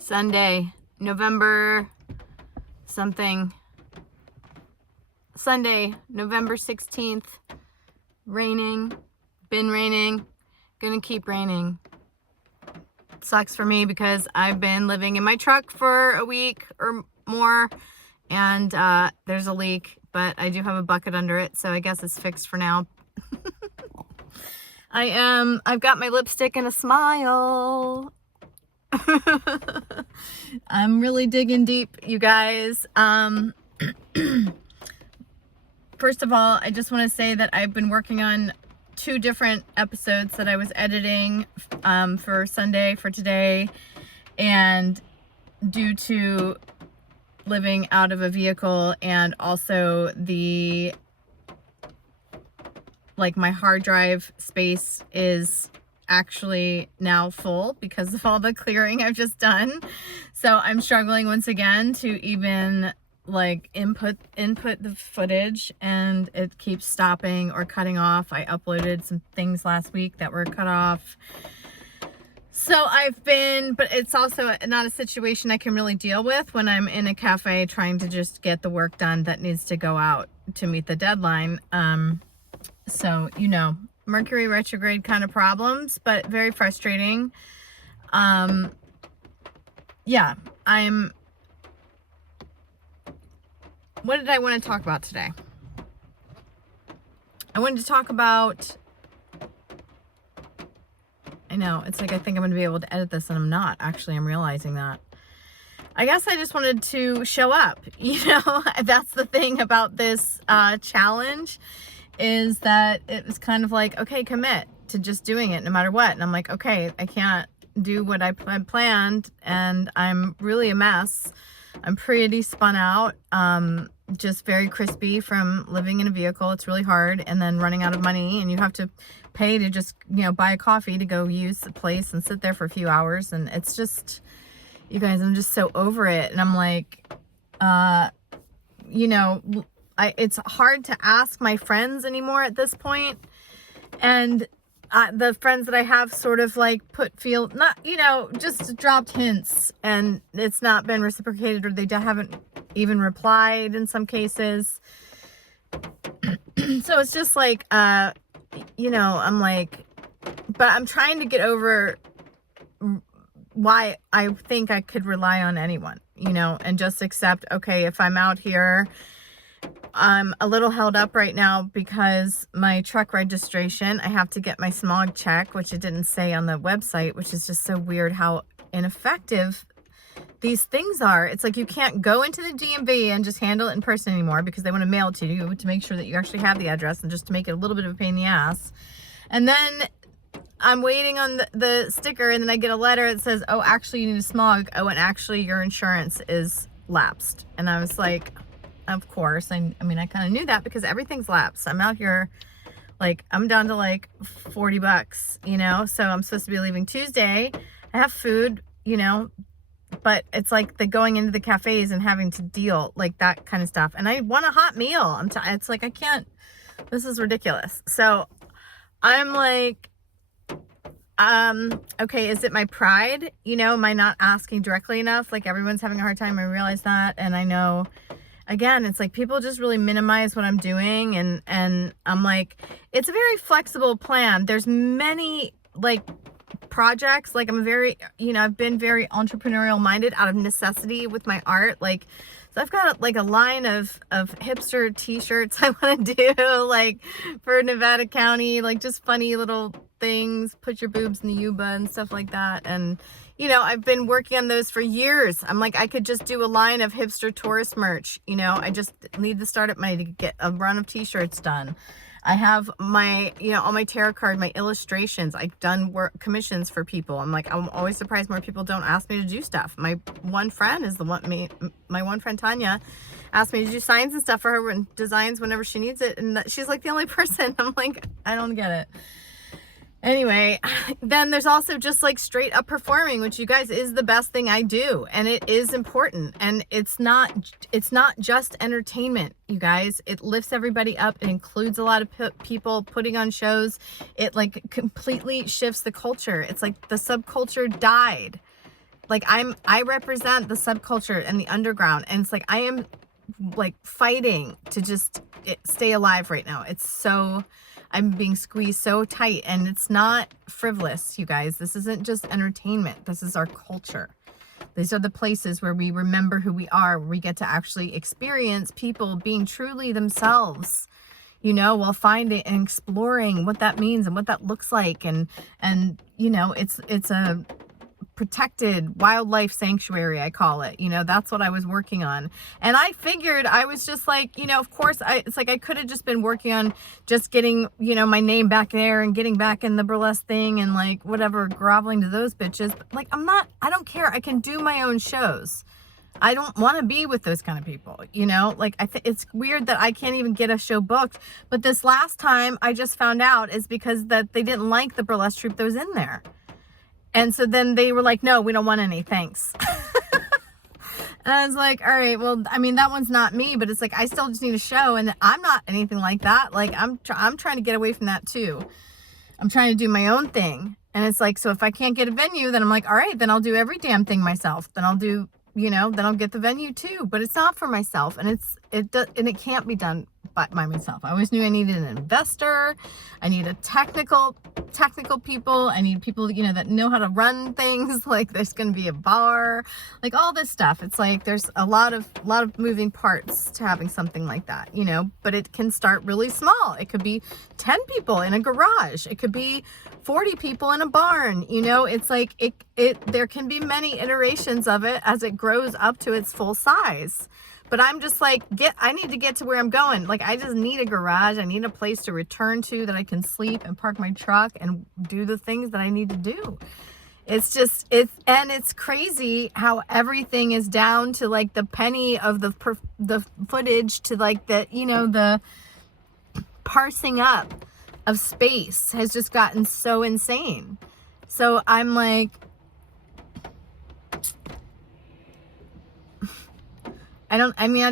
Sunday, November something. Sunday, November 16th. Raining. Been raining. Gonna keep raining. Sucks for me because I've been living in my truck for a week or more, and there's a leak, but I do have a bucket under it, so I guess it's fixed for now. I've got my lipstick and a smile. I'm really digging deep, you guys. First of all, I just want to say that I've been working on 2 different episodes that I was editing for Sunday, for today, and due to living out of a vehicle and also my hard drive space is actually now full because of all the clearing I've just done. So I'm struggling once again to even input the footage, and it keeps stopping or cutting off. I uploaded some things last week that were cut off. So but it's also not a situation I can really deal with when I'm in a cafe trying to just get the work done that needs to go out to meet the deadline. So, Mercury retrograde kind of problems, but very frustrating. Yeah, what did I want to talk about today? I wanted to talk about, I know, it's like I think I'm going to be able to edit this, and I'm not. Actually, I'm realizing that. I guess I just wanted to show up. That's the thing about this challenge, is that it was kind of like, okay, commit to just doing it no matter what. And I'm like, okay, I can't do what I planned, and I'm really a mess. I'm pretty spun out, just very crispy from living in a vehicle. It's really hard, and then running out of money, and you have to pay to just, buy a coffee to go use the place and sit there for a few hours. And it's just, you guys, I'm just so over it. And I'm like, it's hard to ask my friends anymore at this point. And the friends that I have sort of just dropped hints, and it's not been reciprocated, or they haven't even replied in some cases. So it's just I'm like, but I'm trying to get over why I think I could rely on anyone, and just accept, okay, if I'm out here, I'm a little held up right now because my truck registration, I have to get my smog check, which it didn't say on the website, which is just so weird how ineffective these things are. It's like you can't go into the DMV and just handle it in person anymore because they want to mail it to you to make sure that you actually have the address, and just to make it a little bit of a pain in the ass. And then I'm waiting on the sticker, and then I get a letter that says, oh, actually you need a smog. Oh, and actually your insurance is lapsed. And I was like, of course. I mean, I kind of knew that because everything's lapsed. I'm out here, I'm down to $40, so I'm supposed to be leaving Tuesday. I have food, but it's like the going into the cafes and having to deal that kind of stuff. And I want a hot meal. It's like, I can't, this is ridiculous. So I'm like, okay, is it my pride? Am I not asking directly enough? Everyone's having a hard time. I realize that. And I know, again, it's like people just really minimize what I'm doing. And I'm like, it's a very flexible plan. There's many projects. I'm very, I've been very entrepreneurial minded out of necessity with my art. So I've got a line of hipster t-shirts I want to do, for Nevada County, just funny little things, put your boobs in the Yuba and stuff like that. And, I've been working on those for years. I'm like, I could just do a line of hipster tourist merch. I just need the startup money to get a run of t-shirts done. I have my, all my tarot card, my illustrations. I've done commissions for people. I'm always surprised more people don't ask me to do stuff. My one friend my one friend Tanya asked me to do signs and stuff for her and designs whenever she needs it. And she's the only person. I'm like, I don't get it. Anyway, then there's also just straight up performing, which, you guys, is the best thing I do. And it is important. And it's not just entertainment, you guys. It lifts everybody up. It includes a lot of people putting on shows. It completely shifts the culture. It's like the subculture died. like I represent the subculture and the underground, and it's like I am like fighting to just stay alive right now. I'm being squeezed so tight, and it's not frivolous, you guys. This isn't just entertainment. This is our culture. These are the places where we remember who we are, where we get to actually experience people being truly themselves, while finding and exploring what that means and what that looks like. And it's a protected wildlife sanctuary, I call it. That's what I was working on. And I figured, I was just like, of course, it's like I could have just been working on just getting, my name back there and getting back in the burlesque thing and like whatever, groveling to those bitches. But like, I don't care. I can do my own shows. I don't want to be with those kind of people, like it's weird that I can't even get a show booked. But this last time I just found out is because that they didn't like the burlesque troupe that was in there. And so then they were like, no, we don't want any, thanks. And I was like, all right, well, I mean, that one's not me, but it's like, I still just need a show, and I'm not anything like that. Like I'm trying to get away from that too. I'm trying to do my own thing. And it's like, so if I can't get a venue, then I'm like, all right, then I'll do every damn thing myself. Then I'll do, then I'll get the venue too, but it's not for myself. And it can't be done by myself. I always knew I needed an investor. I need technical people. I need people, that know how to run things. Like there's going to be a bar, like all this stuff. It's like, there's a lot of moving parts to having something like that, but it can start really small. It could be 10 people in a garage. It could be 40 people in a barn. It's like there can be many iterations of it as it grows up to its full size. But I'm just like, I need to get to where I'm going. Like, I just need a garage. I need a place to return to that I can sleep and park my truck and do the things that I need to do. It's crazy how everything is down to like the penny of the footage, to like the parsing up of space has just gotten so insane. So I'm like, I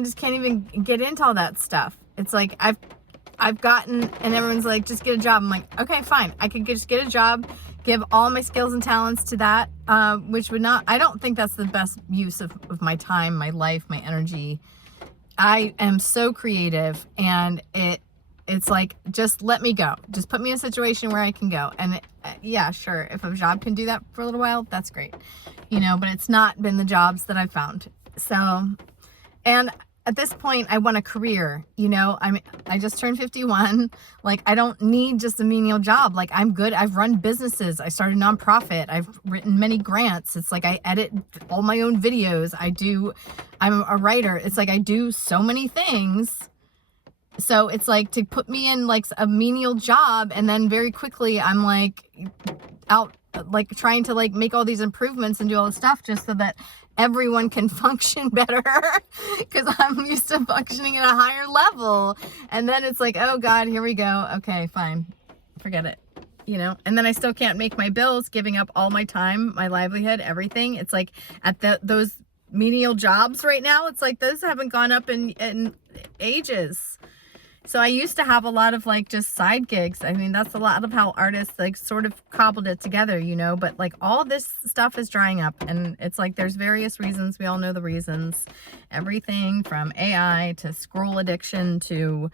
just can't even get into all that stuff. It's like I've gotten, and everyone's like, just get a job. I'm like, okay, fine. I could just get a job, give all my skills and talents to that, which would not, I don't think that's the best use of my time, my life, my energy. I am so creative, and it's like, just let me go. Just put me in a situation where I can go. And yeah, sure. If a job can do that for a little while, that's great. But it's not been the jobs that I've found. So, and at this point, I want a career. I just turned 51. Like, I don't need just a menial job. Like, I'm good. I've run businesses. I started a nonprofit. I've written many grants. It's like I edit all my own videos. I'm a writer. It's like I do so many things. So it's like, to put me in like a menial job, and then very quickly I'm like out, like trying to like make all these improvements and do all this stuff just so that everyone can function better, because I'm used to functioning at a higher level. And then it's like, oh God, here we go. Okay, fine. Forget it. And then I still can't make my bills, giving up all my time, my livelihood, everything. It's like at those menial jobs right now, it's like those haven't gone up in ages. So I used to have a lot of like just side gigs. I mean, that's a lot of how artists like sort of cobbled it together, but like all this stuff is drying up, and it's like there's various reasons. We all know the reasons. Everything from AI to scroll addiction to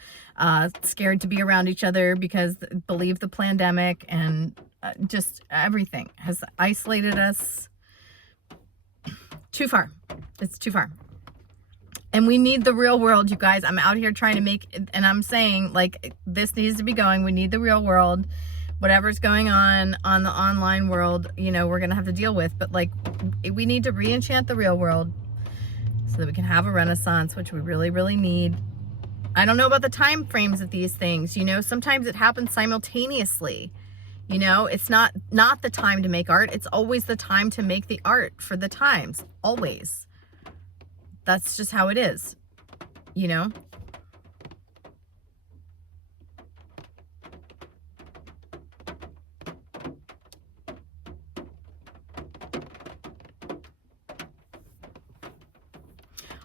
scared to be around each other because believe the pandemic, and just everything has isolated us too far. It's too far. And we need the real world, you guys. I'm out here trying to make, and I'm saying, like, this needs to be going. We need the real world. Whatever's going on the online world, we're going to have to deal with. But, like, we need to re-enchant the real world so that we can have a renaissance, which we really, really need. I don't know about the time frames of these things. Sometimes it happens simultaneously. It's not the time to make art. It's always the time to make the art for the times. Always. That's just how it is,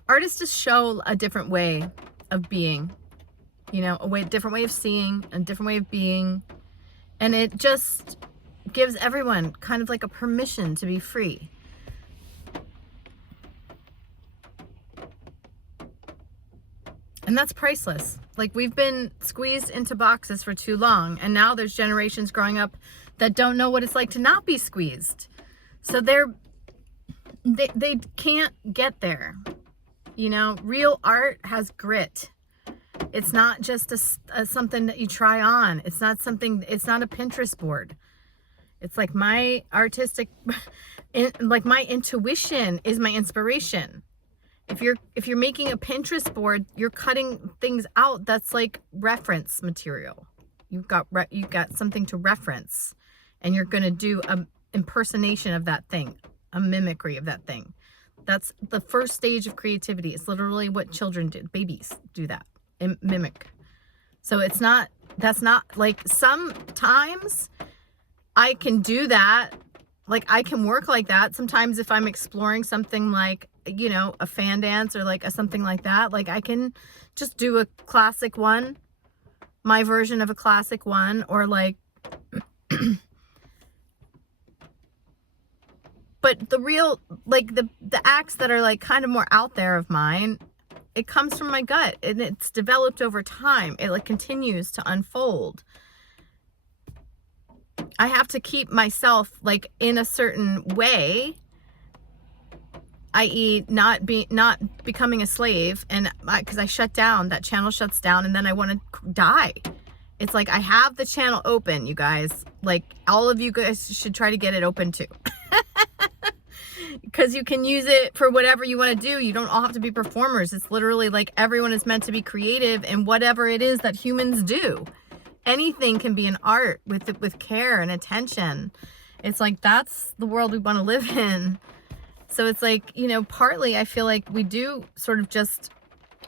Artists just show a different way of being, a different way of seeing, a different way of being. And it just gives everyone kind of like a permission to be free. And that's priceless. Like, we've been squeezed into boxes for too long, and now there's generations growing up that don't know what it's like to not be squeezed. So they can't get there. You know, real art has grit. It's not just a something that you try on. It's not a Pinterest board. It's like my artistic, like my intuition is my inspiration. If you're making a Pinterest board, you're cutting things out that's like reference material. You've got something to reference, and you're going to do a impersonation of that thing, a mimicry of that thing. That's the first stage of creativity. It's literally what children do. Babies do that, mimic. So that's not like, sometimes I can do that. Like, I can work like that. Sometimes if I'm exploring something like, you know, a fan dance or like something like that, like I can just do a classic one, my version of a classic one, or like, but the real, like the acts that are like kind of more out there of mine, it comes from my gut, and it's developed over time. It like continues to unfold. I have to keep myself like in a certain way, i.e. not becoming a slave, and because I shut down, that channel shuts down, and then I want to die. It's like, I have the channel open, you guys. Like, all of you guys should try to get it open too. Because you can use it for whatever you want to do. You don't all have to be performers. It's literally like, everyone is meant to be creative in whatever it is that humans do. Anything can be an art with care and attention. It's like, that's the world we want to live in. So it's like, you know, partly I feel like we do sort of just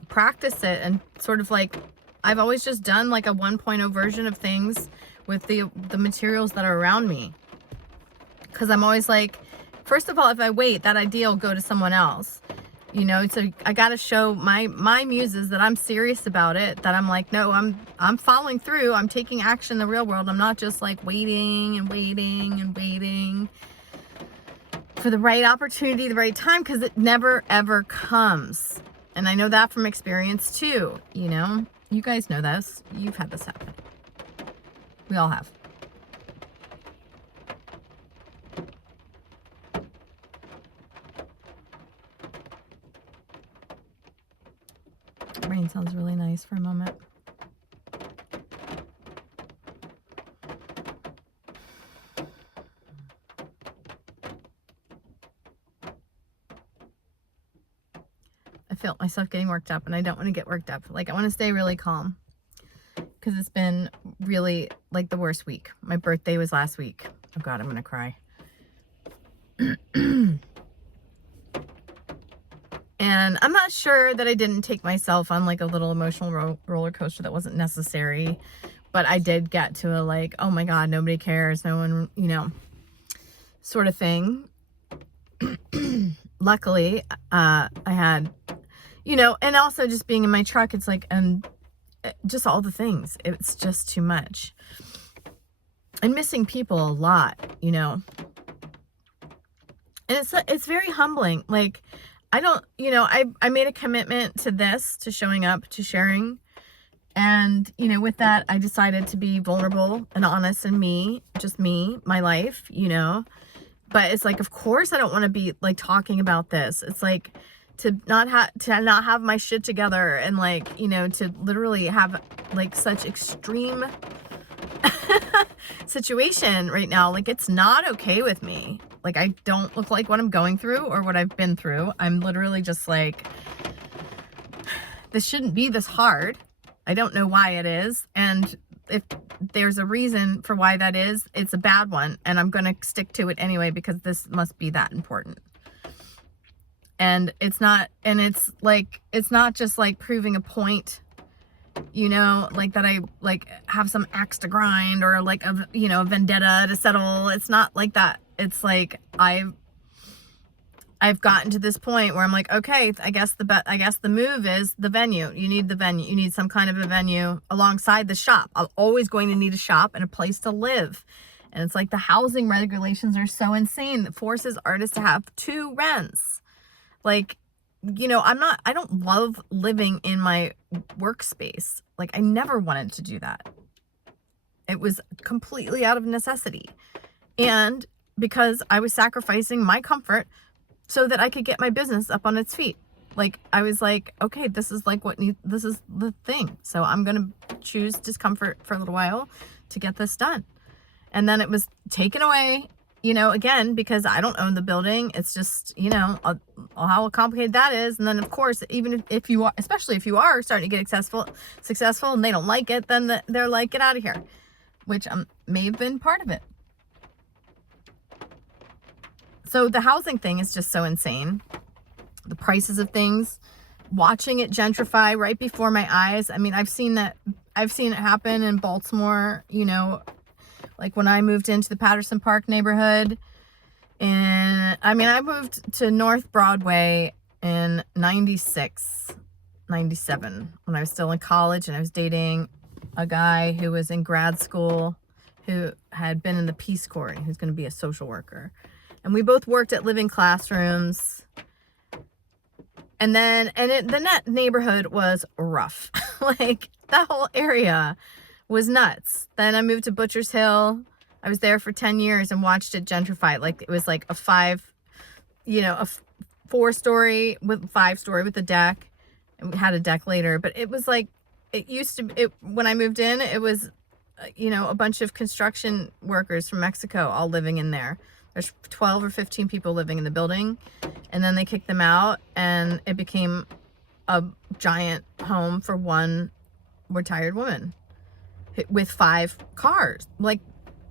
practice it, and sort of like, I've always just done like a 1.0 version of things with the materials that are around me. Because I'm always like, first of all, if I wait, that idea will go to someone else. You know, so I got to show my muses that I'm serious about it, that I'm like, no, I'm following through. I'm taking action in the real world. I'm not just like waiting and waiting and waiting for the right opportunity, the right time, because it never ever comes. And I know that from experience too. You know, you guys know this. You've had this happen. We all have. Rain sounds really nice for a moment. I felt myself getting worked up, and I don't want to get worked up. Like, I want to stay really calm, because it's been really like the worst week. My birthday was last week. Oh God, I'm going to cry. And I'm not sure that I didn't take myself on like a little emotional roller coaster that wasn't necessary. But I did get to a like, oh my God, nobody cares. No one, you know, sort of thing. Luckily, I had, you know, and also just being in my truck, it's like, and just all the things. It's just too much. And missing people a lot, you know. And it's very humbling. Like, I don't, you know, I made a commitment to this, to showing up, to sharing. And, you know, with that, I decided to be vulnerable and honest, and just me, my life, you know. But it's like, of course I don't want to be like talking about this. It's like to not have my shit together, and like, you know, to literally have like such extreme situation right now. Like, it's not okay with me. Like, I don't look like what I'm going through or what I've been through. I'm literally just like, this shouldn't be this hard. I don't know why it is. And if there's a reason for why that is, it's a bad one. And I'm going to stick to it anyway, because this must be that important. And it's not just like proving a point, you know, like that I like have some axe to grind, or like a, you know, a vendetta to settle. It's not like that. It's like I've gotten to this point where I'm like, okay, I guess the move is the venue. You need the venue. You need some kind of a venue alongside the shop. I'm always going to need a shop and a place to live. And it's like the housing regulations are so insane that forces artists to have 2 rents. Like, I don't love living in my workspace. Like, I never wanted to do that. It was completely out of necessity. And because I was sacrificing my comfort so that I could get my business up on its feet. Like, I was like, okay, this is the thing. So I'm going to choose discomfort for a little while to get this done. And then it was taken away, again, because I don't own the building. It's just, how complicated that is. And then, of course, even if you are, especially if you are starting to get successful and they don't like it, then they're like, get out of here, which may have been part of it. So the housing thing is just so insane. The prices of things, watching it gentrify right before my eyes. I mean, I've seen it happen in Baltimore, like when I moved into the Patterson Park neighborhood. And I moved to North Broadway in 96, 97, when I was still in college, and I was dating a guy who was in grad school, who had been in the Peace Corps, and who's going to be a social worker. And we both worked at living classrooms. And then, the neighborhood was rough. Like, that whole area was nuts. Then I moved to Butcher's Hill. I was there for 10 years and watched it gentrify. Like, it was like a 4-story with 5-story with a deck. And we had a deck later, but it was like, when I moved in, it was, a bunch of construction workers from Mexico all living in there. There's 12 or 15 people living in the building, and then they kicked them out, and it became a giant home for one retired woman with 5 cars. Like,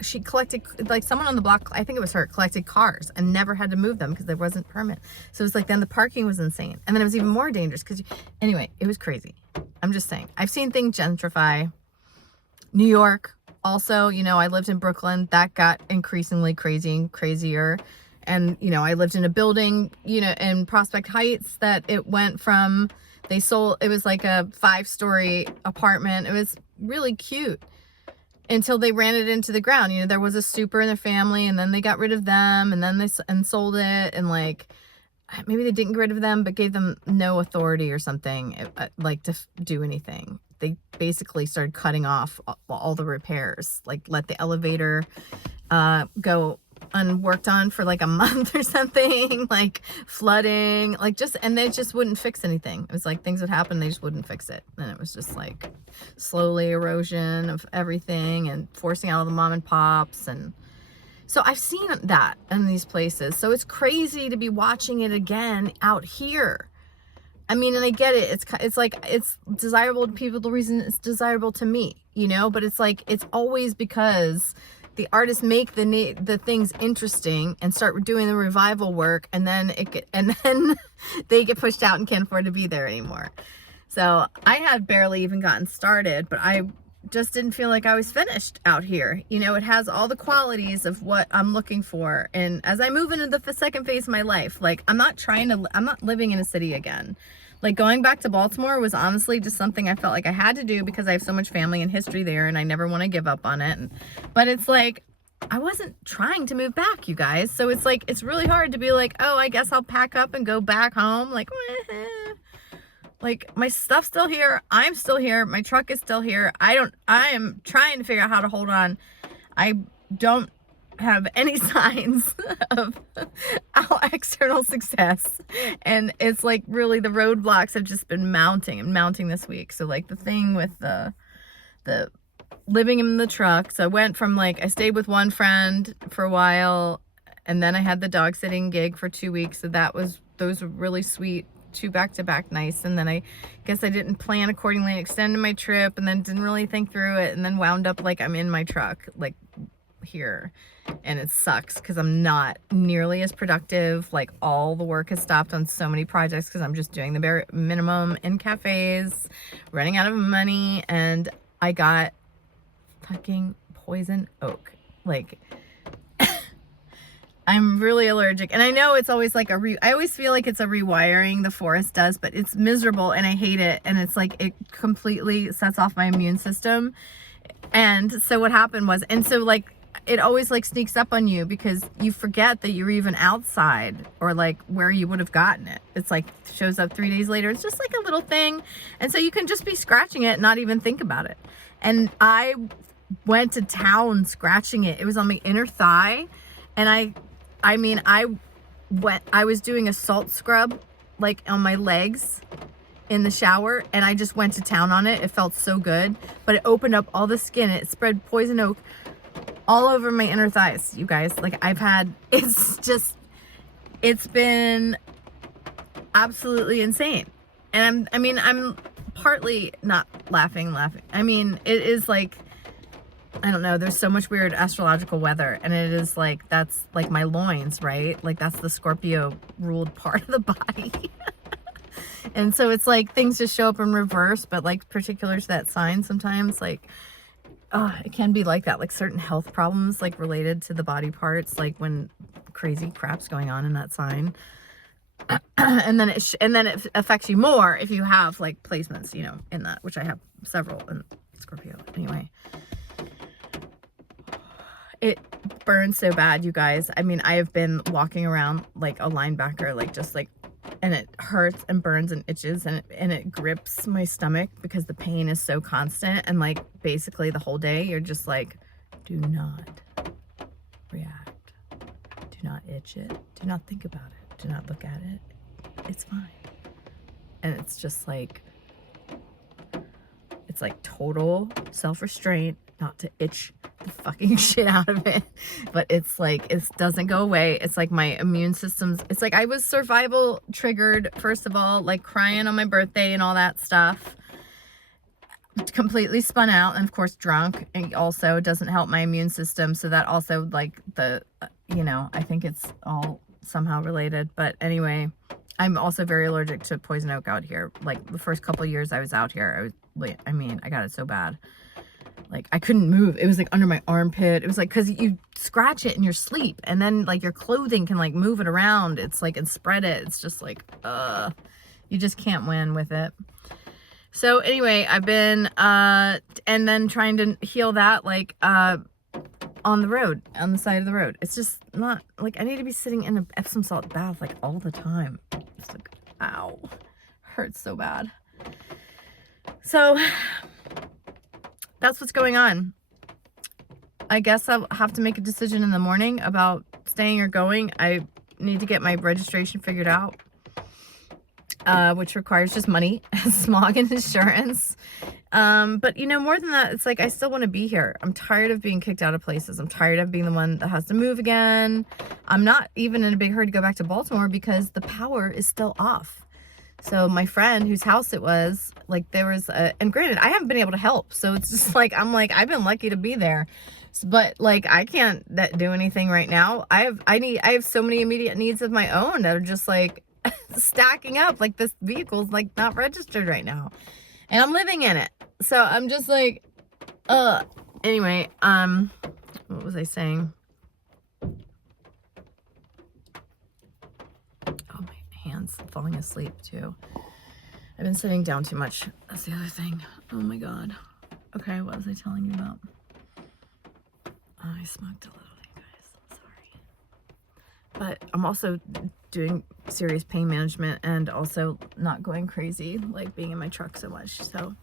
she collected, like, someone on the block, I think it was her, collected cars and never had to move them because there wasn't permit. So it was like, then the parking was insane. And then it was even more dangerous anyway, it was crazy. I'm just saying, I've seen things gentrify. New York, also, I lived in Brooklyn. That got increasingly crazy and crazier. And, I lived in a building, in Prospect Heights that it went from, it was like a 5-story apartment. It was really cute until they ran it into the ground. There was a super in their family, and then they got rid of them, and then they sold it. And like, maybe they didn't get rid of them, but gave them no authority or something, like, to do anything. They basically started cutting off all the repairs, like let the elevator go unworked on for like a month or something, like flooding, and they just wouldn't fix anything. It was like things would happen, they just wouldn't fix it. And it was just like slowly erosion of everything and forcing out all the mom and pops. And so I've seen that in these places. So it's crazy to be watching it again out here. And I get it. It's like, it's desirable to people the reason it's desirable to me, but it's like, it's always because the artists make the things interesting and start doing the revival work, and then they get pushed out and can't afford to be there anymore. So I had barely even gotten started, but I just didn't feel like I was finished out here. It has all the qualities of what I'm looking for. And as I move into the second phase of my life, like, I'm not living in a city again. Like, going back to Baltimore was honestly just something I felt like I had to do because I have so much family and history there, and I never want to give up on it. But it's like, I wasn't trying to move back, you guys. So it's like, it's really hard to be like, oh, I guess I'll pack up and go back home. Like, like, my stuff's still here. I'm still here. My truck is still here. I am trying to figure out how to hold on. I don't have any signs of external success, and it's like, really, the roadblocks have just been mounting this week. So like, the thing with the living in the truck, so I went from, like, I stayed with one friend for a while, and then I had the dog sitting gig for 2 weeks, so those were really sweet, 2 back-to-back nights. And then I guess I didn't plan accordingly and extended my trip, and then didn't really think through it, and then wound up like I'm in my truck, like, here. And it sucks because I'm not nearly as productive. Like, all the work has stopped on so many projects because I'm just doing the bare minimum in cafes, running out of money. And I got fucking poison oak. Like, I'm really allergic. And I know it's always like I always feel like it's a rewiring the forest does, but it's miserable and I hate it. And it's like, it completely sets off my immune system. And so what happened was, and so like, it always like sneaks up on you because you forget that you're even outside or like where you would have gotten it. It's like shows up 3 days later. It's just like a little thing. And so you can just be scratching it and not even think about it. And I went to town scratching it. It was on my inner thigh. And I was doing a salt scrub like on my legs in the shower, and I just went to town on it. It felt so good, but it opened up all the skin. It spread poison oak all over my inner thighs, you guys. Like it's been absolutely insane. And I'm partly not laughing. I mean, it is like, I don't know, there's so much weird astrological weather, and it is like, that's like my loins, right? Like that's the Scorpio ruled part of the body. And so it's like things just show up in reverse, but like particular to that sign sometimes, like, it can be like that, like certain health problems, like related to the body parts, like when crazy crap's going on in that sign. and then it affects you more if you have like placements, you know, in that, which I have several in Scorpio. Anyway, it burns so bad, you guys. I mean, I have been walking around like a linebacker, like just like, and it hurts and burns and itches and it grips my stomach because the pain is so constant. And like basically the whole day you're just like, do not react, do not itch it, do not think about it, do not look at it, it's fine. And it's just like, it's like total self-restraint not to itch the fucking shit out of it. But it's like, it doesn't go away. It's like my immune system's, it's like I was survival triggered, first of all, like crying on my birthday and all that stuff. Completely spun out, and of course drunk, and also doesn't help my immune system. So that also like the, you know, I think it's all somehow related. But anyway, I'm also very allergic to poison oak out here. Like the first couple of years I was out here, I got it so bad. Like I couldn't move. It was like under my armpit. It was like, because you scratch it in your sleep, and then like your clothing can like move it around. It's like, and spread it. It's just like, you just can't win with it. So anyway, I've been, and then trying to heal that, like, on the road, on the side of the road. It's just not, like, I need to be sitting in an Epsom salt bath, like, all the time. It's like, ow, hurts so bad. So, that's what's going on. I guess I'll have to make a decision in the morning about staying or going. I need to get my registration figured out. Which requires just money, smog and insurance. But you know, more than that, it's like, I still want to be here. I'm tired of being kicked out of places. I'm tired of being the one that has to move again. I'm not even in a big hurry to go back to Baltimore because the power is still off. So my friend whose house it was, like there was and granted, I haven't been able to help. So it's just like, I'm like, I've been lucky to be there. But like, I can't do anything right now. I have so many immediate needs of my own that are just like, stacking up. Like this vehicle's like not registered right now, and I'm living in it. So I'm just like, anyway, what was I saying? Oh, my hands falling asleep too. I've been sitting down too much. That's the other thing. Oh my god. Okay, what was I telling you about? I smoked a little, you guys. Sorry. But I'm also doing serious pain management and also not going crazy, like being in my truck so much. So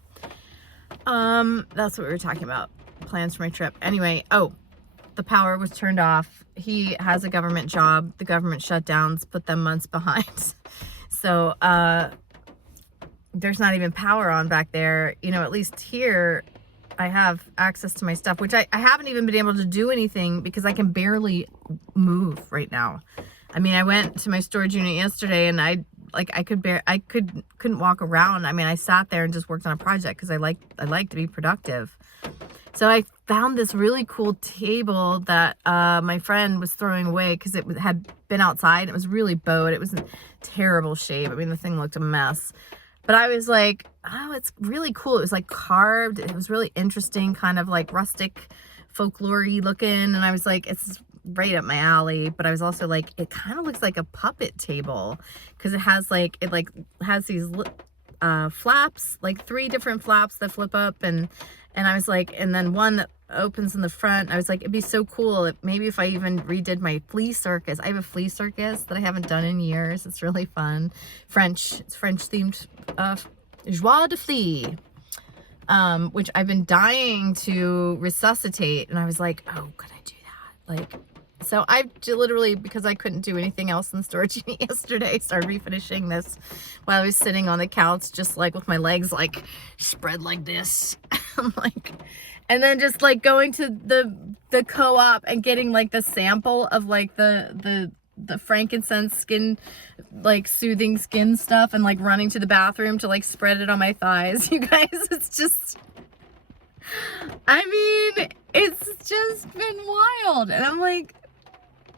that's what we were talking about, plans for my trip. Anyway, the power was turned off. He has a government job. The government shutdowns put them months behind. So there's not even power on back there. You know, at least here I have access to my stuff, which I haven't even been able to do anything because I can barely move right now. I mean, I went to my storage unit yesterday and I couldn't walk around. I mean, I sat there and just worked on a project because I like to be productive. So I found this really cool table that my friend was throwing away because it had been outside. It was really bowed. It was in terrible shape. I mean, the thing looked a mess. But I was like, oh, it's really cool. It was like carved. It was really interesting, kind of like rustic, folklore-y looking. And I was like, it's right up my alley. But I was also like, it kind of looks like a puppet table because it has these flaps, like 3 different flaps that flip up. And I was like, and then one that opens in the front. I was like, it'd be so cool maybe if I even redid my flea circus. I have a flea circus that I haven't done in years. It's really fun. It's French themed joie de flea, which I've been dying to resuscitate. And I was like, oh, could I do that? Like, so I literally, because I couldn't do anything else in the storage unit yesterday, started refinishing this while I was sitting on the couch, just like with my legs like spread like this. I'm like, and then just like going to the co-op and getting like the sample of like the frankincense skin, like soothing skin stuff, and like running to the bathroom to like spread it on my thighs. You guys, it's just, I mean, it's just been wild. And I'm like,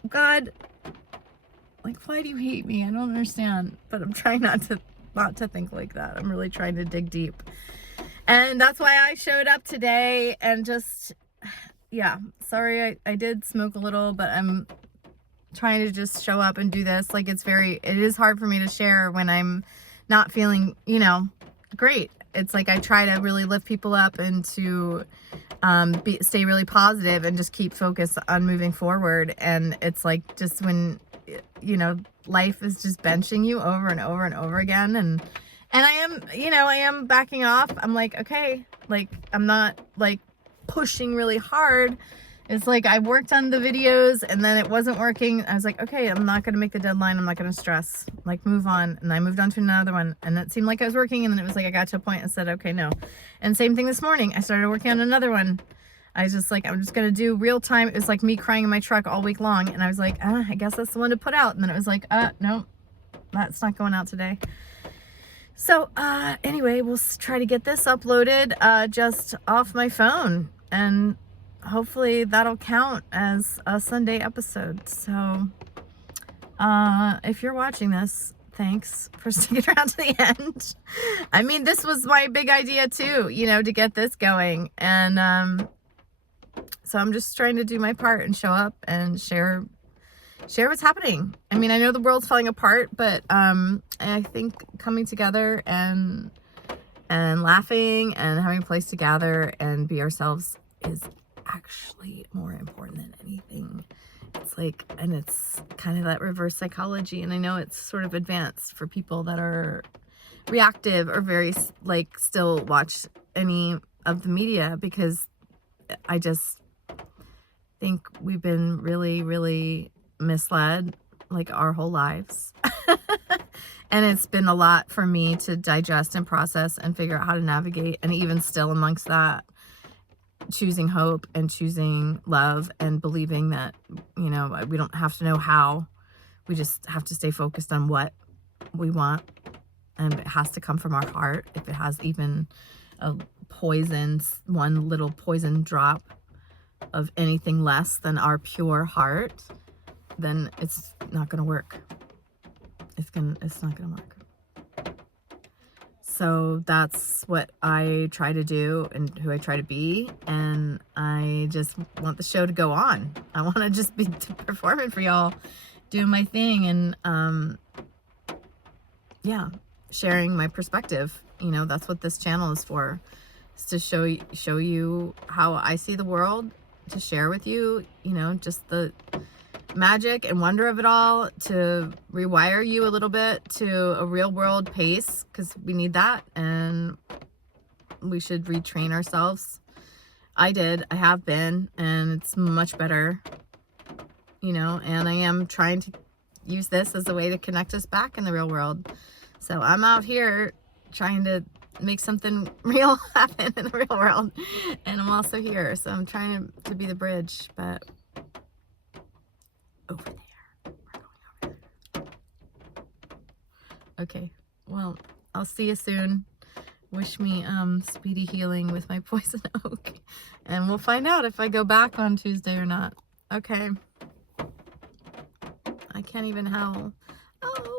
God, like, why do you hate me? I don't understand. But I'm trying not to think like that. I'm really trying to dig deep. And that's why I showed up today and just, yeah, sorry, I did smoke a little, but I'm trying to just show up and do this. Like, it is hard for me to share when I'm not feeling, great. It's like I try to really lift people up and to stay really positive and just keep focused on moving forward. And it's like, just when, life is just benching you over and over and over again. And I am backing off. I'm like, okay, like, I'm not like pushing really hard. It's like I worked on the videos and then it wasn't working. I was like, okay, I'm not going to make the deadline. I'm not going to stress, like, move on. And I moved on to another one, and it seemed like I was working. And then it was like, I got to a point and said, okay, no. And same thing this morning. I started working on another one. I was just like, I'm just going to do real time. It was like me crying in my truck all week long. And I was like, I guess that's the one to put out. And then it was like, no, that's not going out today. So, anyway, we'll try to get this uploaded, just off my phone, and hopefully that'll count as a Sunday episode. So, if you're watching this, thanks for sticking around to the end. I mean, this was my big idea too, to get this going. And, so I'm just trying to do my part and show up and share what's happening. I mean, I know the world's falling apart, but, I think coming together and laughing and having a place to gather and be ourselves is actually more important than anything. It's like, and it's kind of that reverse psychology. And I know it's sort of advanced for people that are reactive or very, like, still watch any of the media, because I just think we've been really, really misled, like, our whole lives. And it's been a lot for me to digest and process and figure out how to navigate. And even still amongst that, choosing hope and choosing love and believing that, we don't have to know how. We just have to stay focused on what we want. And it has to come from our heart. If it has even one little poison drop of anything less than our pure heart, then it's not going to work. It's not going to work. So that's what I try to do and who I try to be. And I just want the show to go on. I want to just be performing for y'all, doing my thing, and sharing my perspective. That's what this channel is for. Is to show you how I see the world, to share with you, just the magic and wonder of it all, to rewire you a little bit to a real world pace, because we need that, and we should retrain ourselves. I have been, and it's much better, and I am trying to use this as a way to connect us back in the real world. So I'm out here trying to make something real happen in the real world, and I'm also here, so I'm trying to be the bridge. But over there, we're going over there. Okay, well, I'll see you soon. Wish me speedy healing with my poison oak, and we'll find out if I go back on Tuesday or not. Okay, I can't even howl. Oh.